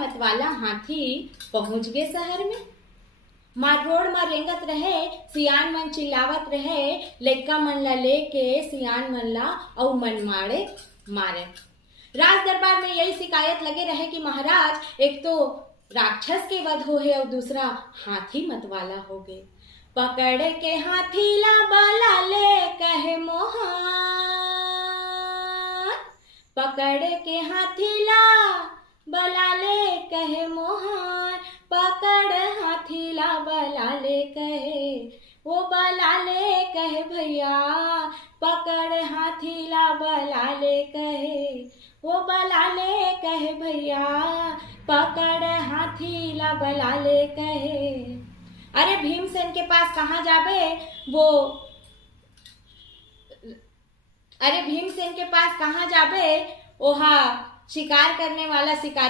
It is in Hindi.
मतवाला हाथी पहुंच गए शहर में। मार रोड में रेंगत रहे, सियान मन चिल्लावत रहे, लइका मन ला लेके सियान मन ला और मनमाड़े मारे। राज दरबार में यही शिकायत लगे रहे कि महाराज एक तो राक्षस के वध हो है और दूसरा हाथी मतवाला हो गए। पकड़ के हाथी ला बाला ले कहे मोहन, पकड़ के हाथी ला बला ले कहे मोहन, पकड़ हाथी ला बला ले कहे, वो बला ले कहे भैया, पकड़ हाथी ला बला ले कहे, वो बला ले कहे भैया, पकड़ हाथी ला बला ले कहे। अरे भीमसेन के पास कहाँ जाबे वो, अरे भीमसेन के पास कहाँ जाबे, ओहा शिकार करने वाला शिकारी